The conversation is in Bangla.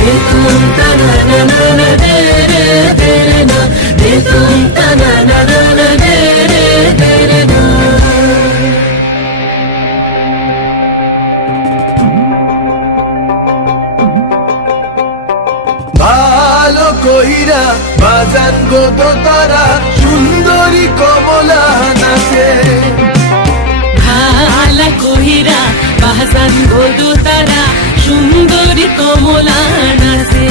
দে তুম তানা না না না দে রে দে রে না দে তুম তানা না না না দে রে দে রে না। ভালো কইরা বাজান গো দোতারা সুন্দরী কমলা নাচে। ভালা কহিরা বাজান গো দোতারা সুন্দরী কমলা নাচে।